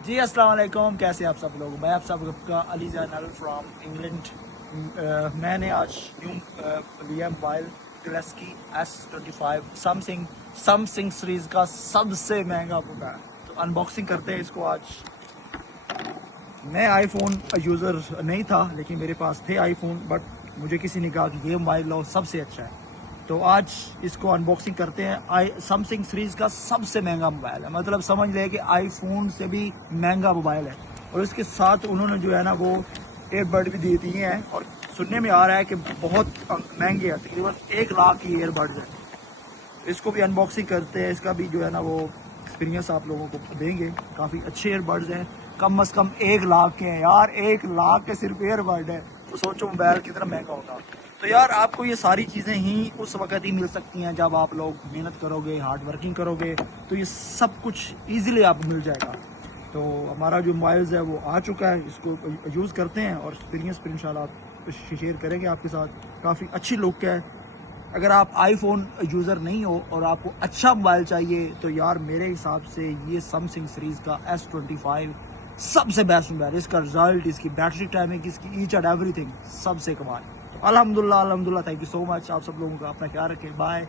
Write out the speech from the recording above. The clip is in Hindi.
जी अस्सलाम वालेकुम, कैसे आप सब लोग। मैं आप सब का अली जैनल फ्रॉम इंग्लैंड। मैंने आज न्यू लिया मोबाइल ग्लेस्की S25 समसिंग सीरीज का सबसे महंगा मोबाइल। तो अनबॉक्सिंग करते हैं इसको आज। मैं आईफोन यूज़र नहीं था, लेकिन मेरे पास थे आईफोन, बट मुझे किसी ने कहा कि ये मोबाइल लो, सबसे अच्छा है। तो आज इसको अनबॉक्सिंग करते हैं। समसंग सीरीज़ का सबसे महंगा मोबाइल है, मतलब समझ ले कि आईफोन से भी महंगा मोबाइल है। और इसके साथ उन्होंने जो है ना वो एयरबड भी दे दिए हैं, और सुनने में आ रहा है कि बहुत महंगे हैं, तकरीबन 1 लाख की एयरबड्स है। इसको भी अनबॉक्सिंग करते हैं, इसका भी जो है ना वो एक्सपीरियंस आप लोगों को देंगे। काफ़ी अच्छे एयरबड्स हैं, कम से कम 1 लाख के हैं यार। 1 लाख के सिर्फ एयरबड है, तो सोचो मोबाइल कितना महंगा होगा। तो यार आपको ये सारी चीज़ें ही उस वक्त ही मिल सकती हैं जब आप लोग मेहनत करोगे, हार्ड वर्किंग करोगे, तो ये सब कुछ ईजिली आपको मिल जाएगा। तो हमारा जो मोबाइल्स है वो आ चुका है, इसको यूज़ करते हैं और एक्सपीरियंस पर इंशाल्लाह शेयर करेंगे आपके साथ। काफ़ी अच्छी लुक है। अगर आप आईफोन यूज़र नहीं हो और आपको अच्छा मोबाइल चाहिए, तो यार मेरे हिसाब से ये समसंग सीरीज़ का S25 सबसे बेस्ट मोबाइल। इसका रिजल्ट, इसकी बैटरी टाइमिंग, इसकी ईच एंड एवरीथिंग सबसे कमाल। तो अल्हम्दुलिल्लाह, थैंक यू सो मच। आप सब लोगों का अपना ख्याल रखें। बाय।